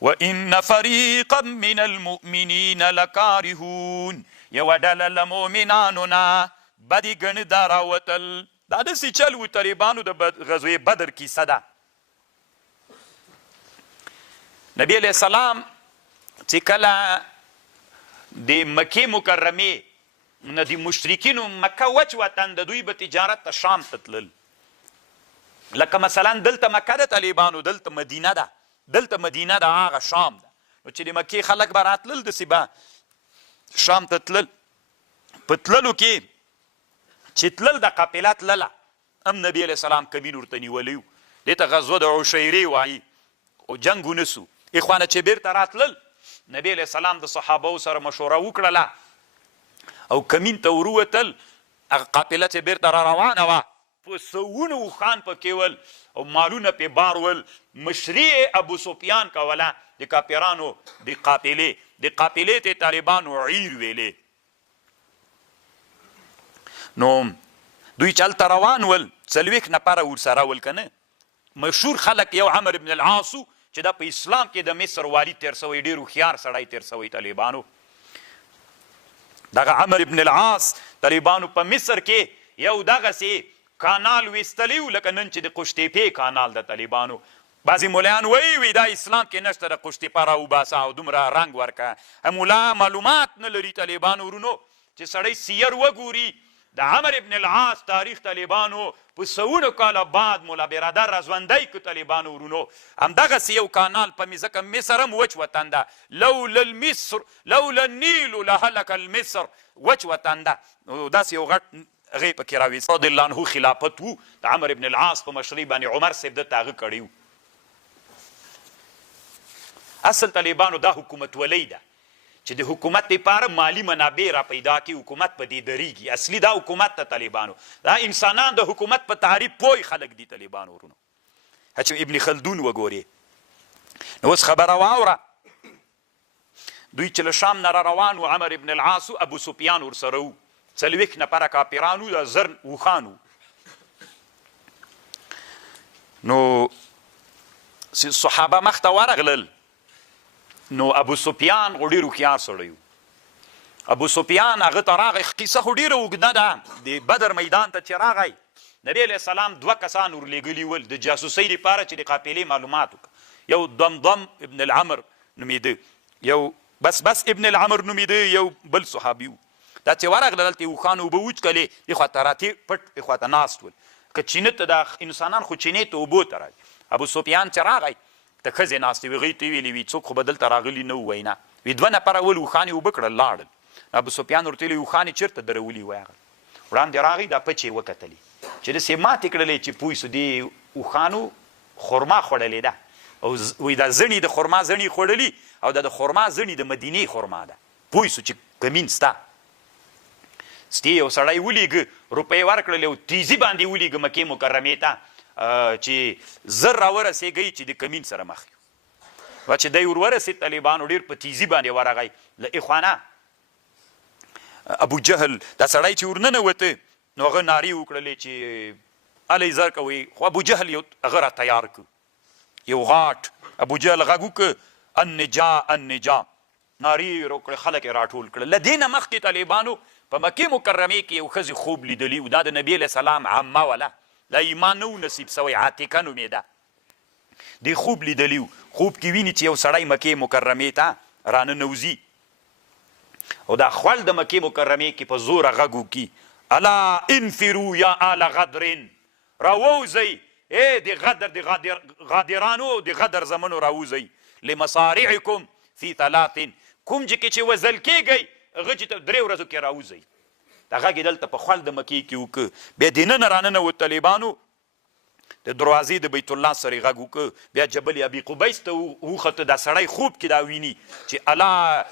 وان فریقا من المؤمنین لکارهون، یوه ډله له مؤمنانو نه بدې ګڼې دا راوتل. دا داسې چل و طالبانو د غزوې بدر کیسه ده. نبی علیه السلام چې کله د مکې مکرمې نه د مشرکینو مکه وچ وطن د دوی به تجارت ته شام ته تلل. لکه مثلا دلته مکه د طالبانو، دلته مدینه ده، دلته مدینه ده، هغه شام ده. نو چې د مکې خلک به راتلل داسې به شام ته تلل. په تللو کې چې تلل د قافله تلله، هم نبي علیه السلام کمین ورته نیولی و. دې ته غزوه د عشیرې وایي. او جنګ ونه سو. اخوانه چې بیرته راتلل، نبی علیه السلام د صحابو سره مشوره وکړله او کمین ته وروتل. هغه قافله چې بیرته را روانه وه، په سوونه اوښان پکې ول او مالونه پې بار ول. مشري ابو سفیان کوله د کافرانو د قافلې ته طالبانو عیر ویلې. نو دوی چې هلته روان ول، 40 نفره ورسره ول که نه. مشهور خلک یو عمر بن العاص چې دا په اسلام کې د مصر والي تیر سوی، ډېر هوښیار سړی تیر سوی طالبانو. دغه عمر بن العاص طالبانو په مصر کې یو دغسې کانال ویستلی و، لکه نن چې د قشتیپې کانال د طالبانو. بعضې ملیان وی دا اسلام کې نشته، د قشتیپه راوباسه او دومره رنګ ورکه. ملا معلومات نه لري طالبانو ورونو چې سړی سیر وګوري. د عمر ابن العاص تاریخ طالبانو په سوونو کاله بعد مولا برادر را ژوندی که طالبانو ورونو. همدغسې یو کانال په ځکه مصر هم وچ وطن ده. لولا النیل لهلک المصر، وچ وطن ده. داسې یو غټ هغې پکې راویست. رضی الله عنه خلافت و د عمر ابن العاص په مشرۍ باندې عمر صاحب دلته هغه کړی و. اصل طالبانو دا حکومت ولی ده چې د حکومت دپاره مالی منابع را پیدا کړي، حکومت په دې درېږي. اصلي دا حکومت ته طالبانو، دا انسانان د حکومت په تعریف پوه خلک دي طالبانو ورونو. چې ابن خلدون وګورې. نو اوس خبره واوره، دوی چې له شام نه را روان و، عمر ابن العاص ابو سفیان ورسره و، 40 نفره کافران و، د زر اوښان و. نو صحابه مخ ته ورغلل. نو ابو سفیان خو ډېر هوښیار سړی و. ابو سفیان هغه ته راغی. قیصه خو ډېره اوږده ده. د بدر میدان ته چې راغی، نبی علیه السلام 2 کسان ورلېږلي ول د جاسوسۍ دپاره چې د قافلې معلومات وکړه. یو دمدم ابن العمر نومېده، یو بس ابن العمر نومېده، یو بل صحابي و. دا چې ورغلل هلته یې اوښان اوبه وچکلې، دې خواته راتې پټ دې خواته ناست ول. که چینه ته دا انسانان خو چینې ته اوبو ته راځي. ابو سفیان چې راغی ته ښځې ناستې وې، هغوی ته یې ویلې وي څوک خو به دلته راغلي نه وو. وینا وي 2 نفره ول اوښان یې اوبه کړل لاړل. ابو سفیان ورته ویلې اوښان یې چېرته درولي وی. هغه وړاندې راغی، دا پچې یې وکتلې چې داسې ماتې کړلې چې پوه سو دې اوښانو خرما خوړلې ده. او وایي دا زڼي د خرما زڼي خوړلي او دا د خرما زڼي د مدینې خرما ده. پوه سو چې کمین سته. ستې یو سړی ولیږه، روپۍ ورکړلې او تیزي باندې ولیږه مکې مکرمې ته چې زر راورسېږئ چې د کمین سره مخ یو. چې دی ورورسېد طالبانو ډېر په تیزي باندې ورغی. له اخوانه ابو جهل دا سړی چې ورننوته، نو هغه نارې وکړلې چې الی زر کوئ. خو ابو جهل یو هغه را تیار کړ، یو غاټ ابو جهل غږ وکړ النجا النجا، نارې وکړې، خلک یې راټول کړل. له دې نه مخکې طالبانو په مکې مکرمې کې یو ښځې خوب لیدلي و. دا د نبي علیه السلام عمه وله، لا ایمان نه و نصیب سوی، عاتقه نومېده. دې خوب لیدلي و. خوب کې ویني چې یو سړی مکې مکرمې ته راننوځي او دا خوړ د مکې مکرمې کې په زوره غږ وکړي الا انفروا یا آل غدر، راووځئ د غدر د غادرانو د غدر زمنو راوځئ. لمصارعکم فی 3، کوم چې کې چې وزل کېږئ هغه چې 3 ورځو کې راوځئ. دا غږ یې دلته په خوړ د مکې کې وکړه. بیا دننه راننوت طالبانو، د دروازې د بیت الله سره یې غږ وکړه. بیا جبل ابي قبیس ته وخته. دا سړی خوب کې دا ویني چې الا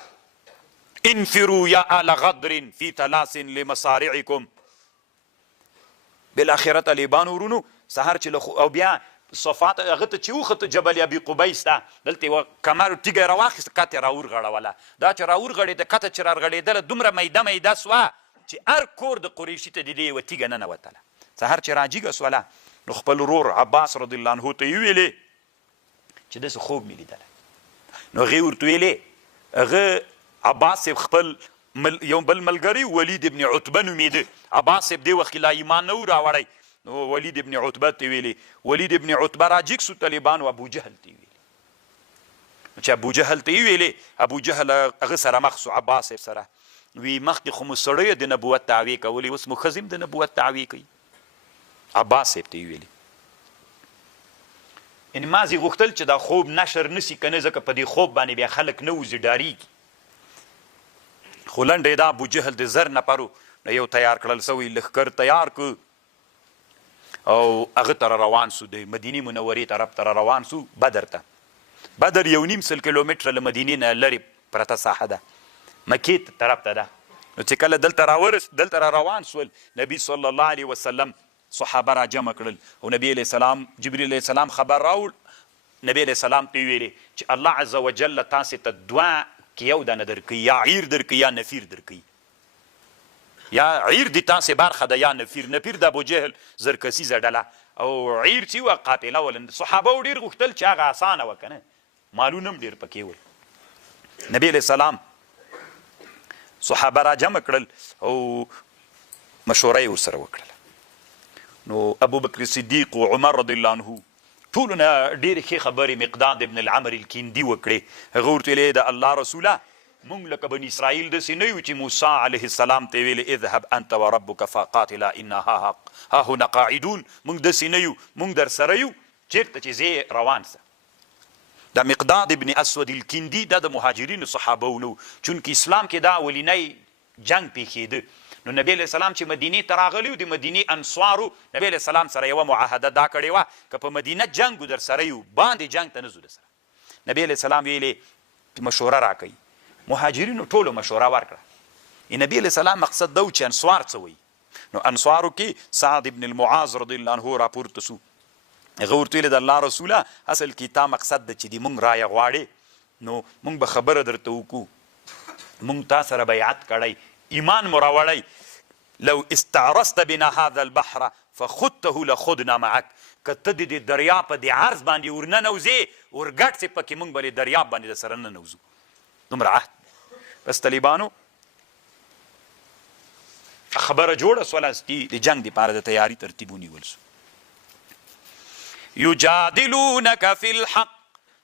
انفروا یا آل غدر فی 3 لمصارعکم. بالاخره طالبانو ورونو سهار چې او بیا صفات هغه ته چې وخته جبل ابي قبیس ته، دلته یوه کمر تیږه یې راواخېسته، کته یې راورغړوله. دا چې راورغړېده، کته چې راغړېدله دومره میده میده سوه چې هر کور د قریشي ته د دې یوه تیږه ننوتله. سهار چې راجیږه سوله، نو خپل ورور عباس رضی الله عنه ته یې ویلې چې داسې خوب مې لیدلی. نو هغې ورته ویلې هغه عباس صاحب خپل یو بل ملګری ولید ابن عتبه نومېده. عباس صاحب دې وخت کې لا ایمان نه و راوړی. نو ولید ابن عتبه ته ویلې. ولید ابن عتبه راجګ سو طالبانو ابو جهل ته ویلې. چې ابو جهل ته یې ویلې، ابو جهل هغه سره مخ سو عباس صاحب سره. وی مخکې خو مو سړی د نبوت دعوې کولې، اوس مو ښځې هم د نبوت دعوې کوي. عباس صاحب ته یې ویلې. یعنې ما زی غوښتل چې دا خوب نشر نسي که نه، ځکه په دې خوب باندې بیا خلک نه وځي، ډارېږي. خو لنډه دا ابو جهل د زر نفرو نه یو تیار کړل سوی لښکر تیار کړ او هغه ته روان سو، د مدینې منورې طرف ته روان سو، بدر ته. بدر 1.5 سل کیلومتره له مدینې نه لرې پرته ساحه ده، مکې طرف ته ده. نو چې کله دلته را روان سول، نبی صلی الله علیه وسلم صحابه را جمع کړل او نبی علیه السلام جبریل علیه السلام خبر راوړ. نبی علیه السلام ته ویلې چې الله عز وجل تاسې ته دوه کې یو دانه درکوي، یا عیر درکوي یا نفیر درکوي. یا عیر دي تاسې برخه ده یا نفیر. نفیر د ابو جهل زرکسیزه ډله او عیر چې وه قافله ول. صحابه و ډېر غوښتل چې هغه اسانه وه که نه، مالونه هم ډېر پکې ول. نبی علیه السلام صحابه را جمع کړل او مشوره یې ورسره وکړله. نو ابو بکر صدیق و عمر رضی الله عنه ټولو نه ډېرې ښې خبرې مقداد ابن العمر الکندي وکړې. هغه ورته ویلې د الله رسوله مونږ لکه بني اسرائیل داسې نه یو چې موسی علیه السلام ته ویلې اذهب انت وربک فقاتلا انا هاهنا قاعدون. مونږ داسې نه یو، مونږ در سره یو، چېرته چې ځې روان سه. دا مقداد ابن اسود الکندي دا د مهاجرینو صحابه نو، چونکې اسلام کې دا اولینی جنگ پیښېده. نو نبی علیه السلام چې مدینې ته راغلی و، د مدینې انصارو نبی علیه السلام سره یوه معاهده دا کړې وه که په مدینه جنګ در سره یو، باندې جنګ ته نه ځو در سره. نبی علیه السلام ویلې مشوره راکوي. مهاجرینو ټولو مشوره ورکړه. نبی علیه السلام مقصد دا و چې انصار څه وایي. نو انصارو کې سعد ابن المعاذ رضی الله عنه راپورته سو. هغه ورته ویلې د الله رسوله اصل کې تا مقصد ده چې د مونږ رایه غواړې، نو مونږ به خبره درته وکړو، مونږ تا سره بیعت کړی، ایمان مو راوړی. لو استعرست بنا هذا البحر فخذته لخذنا معك. که ته د دې دریاب په دې عرض باندې ورننوځې ورګډ سې پکې مونږ به د دریاب باندې د سره ننوځو. دومره عهد. بس طالبانو خبره جوړه سوله چې د جنګ دپاره د تیاري ترتیب ونیول سو. یجادلونک فی الحق،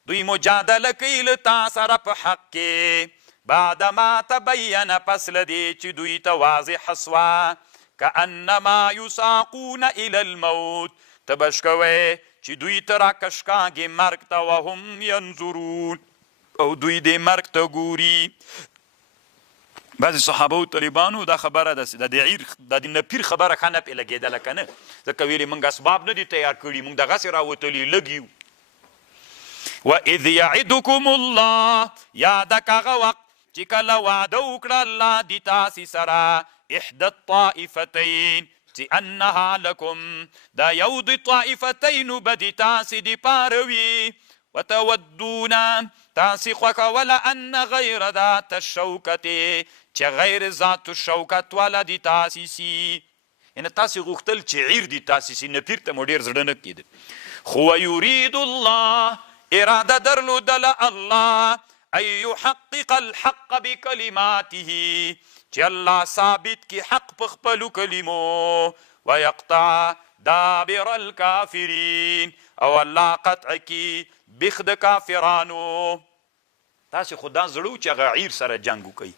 دوی مجادله کوي له تا سره په حق کې، بعدما تبین پس له دې چې دوی ته واضحه سوه، کانما یساقون الی الموت، ته بش کوی چې دوی ته راکشکاږي مرګ ته، وهم ینظرون، او دوی دې مرګ ته ګوري. بعضې صحابه و طالبانو دا خبره د نپیر خبره ښه نه پې لګېدله که نه، ځکه ویلې موږ اسباب نه دي تیار کړي، موږ دغسې راوتلي لږ یو. وَإِذْ يَعِدُكُمُ اللَّهُ، یاده که هغه وخت چې کله وعده وکړه الله د تاسې سره، احدى الطائفتین، چې انها لکم، دا یو د طائفتینو به د تاسې دپاره وي، وتودون، تاسې خوښوله ان غیر ذات الشوکتې، چې غیر ذات الشوکت والا د تاسې سي. یعنې تاسې غوښتل چې عیر د تاسې سي، نپیر ته مو ډېر زړه نه کېده. خو ویرید الله، اراده درلودله الله، ان یحقق الحق بکلماته، چې الله ثابت کی حق په خپلو کلمو، ویقطع دابر الکافرین، او الله قطع کی بخ د کافرانو. تاسې خو دا زړه و چې هغه عیر سره جنګ وکوئ،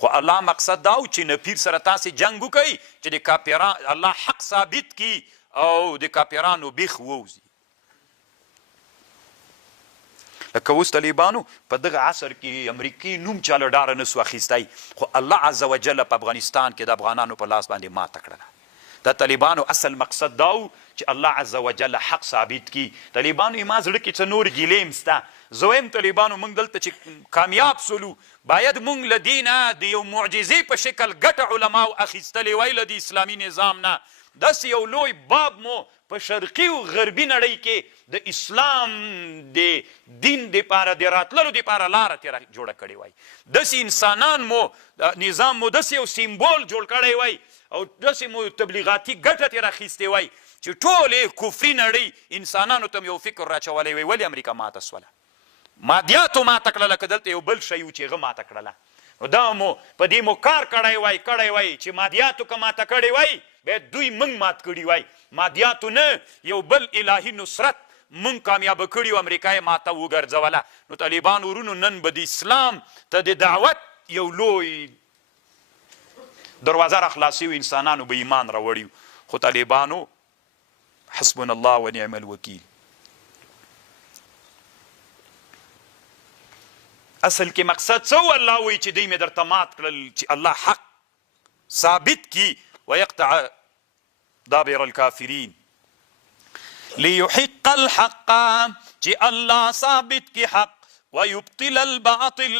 خو الله مقصد دا و چې نپیر سره تاسې جنګ وکوئ چې د کافران الله حق ثابت کی او د کافرانو بخ ووځي. لکه اوس طالبانو په دغه عصر کې امریکې نوم چا له ډاره نه سو اخیستی، خو الله عز وجل په افغانستان کې د افغانانو په لاس باندې ماته کړله. د طالبانو اصل مقصد دا و چې الله عز وجل حق ثابت کی. طالبانو ما زړه کې څه نور ګیلې هم سته. زه وایم طالبانو موږ دلته چې کامیاب سولو، باید موږ له دې نه د یو معجزې په شکل ګټه علماو اخیستلې وای له د اسلامي نظام نه. داسې یو لوی باب مو په شرقي او غربي نړۍ کې د اسلام د دین دپاره د راتللو دپاره لاره تېره جوړه کړې وای. داسې انسانان مو نظام مو داسې یو سیمبول جوړ کړی وای او داسې مو تبلیغاتي ګټه ترې راخیستې وای چې ټولې کفري نړۍ انسانانو ته یو فکر راچولی وای. ولې امریکا ماته سوله؟ مادیاتو ماته کړله که دلته یو بل شی و چې هغه ماته کړله نو دا مو په دې مو کار کړی وای چې مادیاتو که ماته کړی وای بیا دوی موږ مات کړي وای مادیاتو نه یو بل الهي نصرت موږ کامیابه کړي و امریکا یې ماته وګرځوله نو طالبان ورونو نن به د اسلام ته د دعوت یو لوی دروازه را خلاصي و انسانانو به ایمان راوړي خو طالبانو حسبنا الله ونعم الوکیل اصل کې مقصد څه و الله وایي چې دوی مې درته مات کړل چې الله حق ثابت کی ويقطع دابر الكافرین ليحق الحق چې الله ثابت کی حق ويبطل الباطل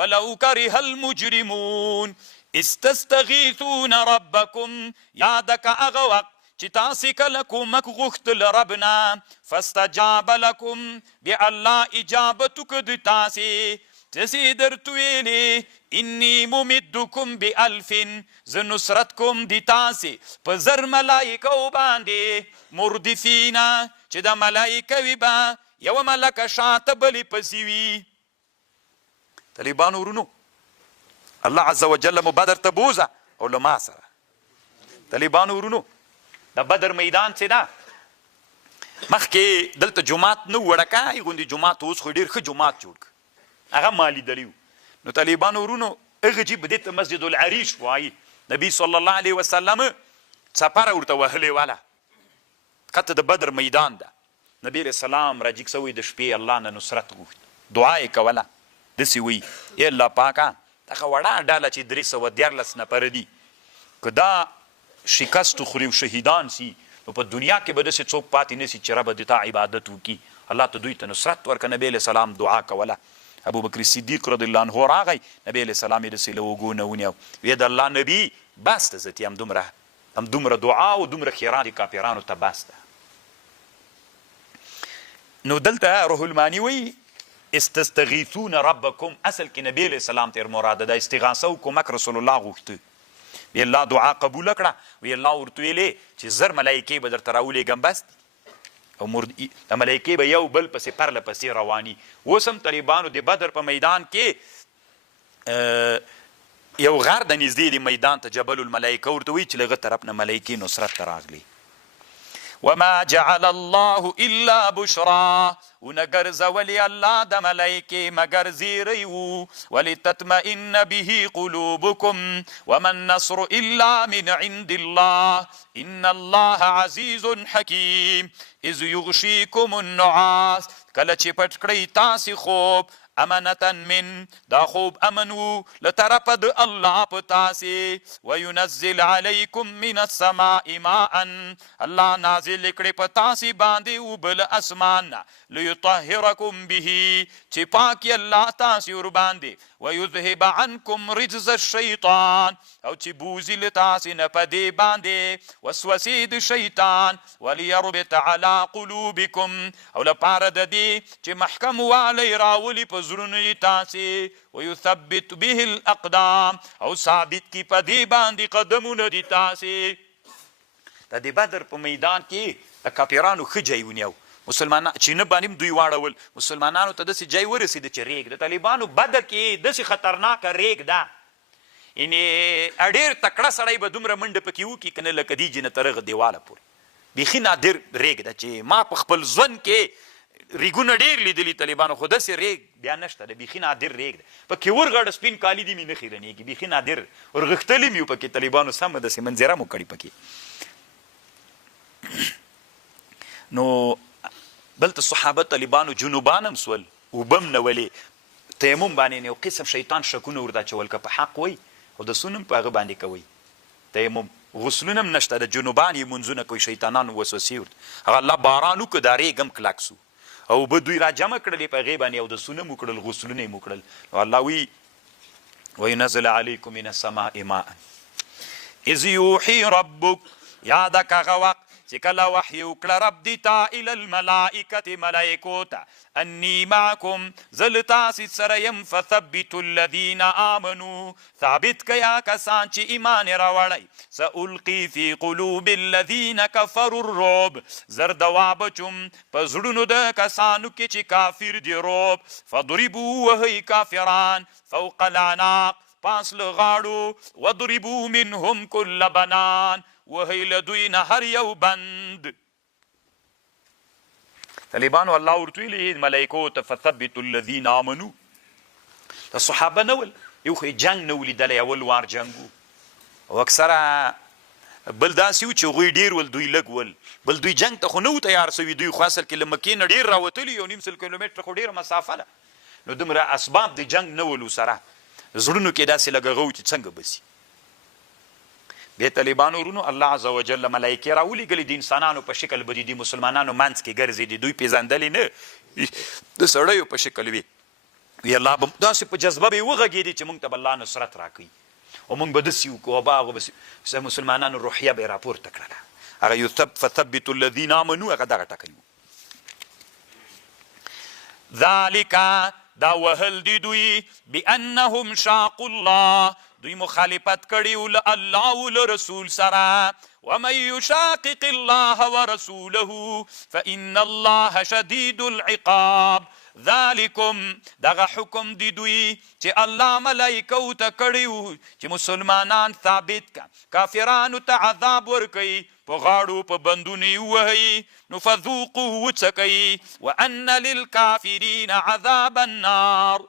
ولو كره المجرمون استستغيثون ربكم یادک هغه وقت چې تاسې کله کومک غوښتل ربنا فاستجاب لكم بیا الله اجابت وکړ د تاسې تاسې درته ویلې انی ممدکم بألف زه نصرت کوم د تاسې په زر ملایکو باندې مردفینا چې د ملایکه وي به یوه ملکه شاته بلې پسې وي طالبانو ورونو الله عز وجل مو بدر ته بوزه او له ما سره طالبانو ورونو د بدر میدان چې ده مخکې دلته جومات نه وړکای غوندې جومات اوس خو ډېر ښه جومات جوړ کړ هغه ما لیدلی نو طالبانو ورونو هغه چې په دې ته مسجد العریش وایي نبي صلی الله علیه وسلم څپره ورته وهلې واله قطه د بدر میدان ده نبی علیه السلام راجیګ سوی د شپې الله نه نصرت غوښت دعا یې کوله داسې وایي ای الله پاکه دغه وړه ډله چې 314 نفره دي که دا شکست خوري او شهیدان سي نو په دنیا کې به داسې څوک پاتې نه سي چې ربه د تا عبادت وکړي الله ته دوی ته نصرت ورکړه نبی علیه السلام دعا کوله ابوبکر صدیق رضی الله عنه راغی نبی علیه السلام یې داسې له اوږو نه ونیو ویې د الله نبي بس ته زتي همدومره دعا او دومره خیرات کافرانو ته بس ده نو دلته روح المانی وایي استستغیثون ربکم اصل کې نبی علیه السلام ته مراده ده استغاثه او کومک رسول الله غوښته وی الله دعا قبول کړه وی الله ورته ویلې چې زر ملایکې به درته راولېږم بس او ملایکې به یو بل پسې پرله پسې رواني اوس هم طالبانو د بدر په میدان کې یو غر د نږدې د میدان ته جبل الملایکه ورته وایي چې له هغه طرف نه ملایکې نصرت ته راغلي وما جعل الله الا بشرا ونګرځولې الله د ملایکې مګر زیری و ولتطمئن به قلوبکم وما النصر الا من عند الله ان الله عزیز حکیم اذ یغشیکم النعاس کله چې پټ کړئ تاسې خوب امنتا من دا خوب امنو لطرف د الله په تاسې وینزل علیکم من السماء ماء الله نازل کړي په تاسې باندې اوبه له اسمان لیطهرکم به چې پاکي الله تاسې ورباندې ویذهب عنکم رجز الشیطان او چې بوزي له تاسې نه په دې باندې وسوسې د شیطان ولیربط علی قلوبکم او لپاره د دې چې محکم والی راولي په زړونو تاسې ویثبت به الاقدام او ثابت کی په دې باندې قدمونه دي تاسې د دې بدر په میدان کې د کافرانو ښه ځای ونیو مسلمانان چې نه باندې دوی واړول مسلمانانو ته داسې ځای ورسېده چې ریګ د طالبانو بدر کې داسې خطرناکه ریګ ده یعنې ډېر تکړه سړی به دومره منډه پکې وکړي که نه لکه دې جنه تر هغه دیواله پورې بیخي نادر ریګ ده چې ما په خپل ژوند کې ریګونه ډېر لیدلي طالبانو خو داسې ریګ بیا نشته ده بیخي نادر ریګ ده پکې ورغړه سپین کالي دي مې نه خیرنېږي بیخي نادر ورغښتلي مې یو پکې طالبانو سمه داسې منظره مو کړي پکې نو بلته صحابه طالبانو جنوبان هم سول اوبه هم نولې تیمم باندې یو قسم شیطان شکونه ورته اچول که په حق وی او د سون هم په هغه باندې کوئ تیمم غسلونه هم نشته د جنوبان یې منځونه کوي شیطانانو وسوسې ورته هغه الله باران وکړه دا ریګ هم کلک سو او اوبه دوی را جمع کړلې په هغې باندې او د سونه مو کړل غسلونه یې مو کړل نو الله وی وینزل علیکم من السماء ماء اذ یوحي ربک یاده که هغه وخت چې چې کله وحی وکړه رب دې ته الی الملائکة ملائکو ته انی معکم زل تاسې سره یم فثبتوا الذین آمنوا ثابت کیا کسان چې ایمان راوړی سألقي فی قلوب الذین کفروا الرعب زر دوا بچم په زړونو د کسانو کې چې کافر دي رعب فضربوا وهی کافران فوق العناق پاس له غاړو وضربوا منهم كل بنان وهی له دوی نه هر یو بند طالبانو الله ورته ویلي ملایکو ته فثبتوا الذین آمنوا د صحابه نه ول یو خو جنګ نه ولیدلی اول وار جنګ او اکثره بل داسې و چې هغوی ډېر ول دوی لږ ول بل دوی جنګ ته خو نه و تیار سوي دوی خو اصل کې له مکې نه ډېر راوتلي یو نیم سل کیلومتره خو ډېره مسافه ده نو دومره اسباب د جنګ نه ولو سره زړونو کې داسې لږه غو چې څنګه بسي بیا طالبانو ورونو الله عز وجل ملایکې راولېږلي د انسانانو په شکل به دي مسلمانانو منځ کې ګرځېدي دوی پېژندلي نه د سړیو په شکل وي الله به داسې په جذبه به یې وغږېدي چې موږ ته به الله نصرت راکوي او موږ به داسې وکړو او به هغه به مسلمانانو روحیه به یې راپورته کړله هغه فثبتوا الذین آمنوا هغه دغه ټکی و ذلک دا وهل دی دوی بانهم شاقوا الله دوی مخالفت کړي ول الله او رسول سره ومن يشاقق الله ورسوله فإن الله شديد العقاب ذالکم دغه حکم دی دوی چې الله ملائکو ته کړیو چې مسلمانان ثابت کا کافرانو ته عذاب ورکوي په غاړو په بندونو یې ووهي نو فذوقوا وڅکئ وان للکافرین عذاب النار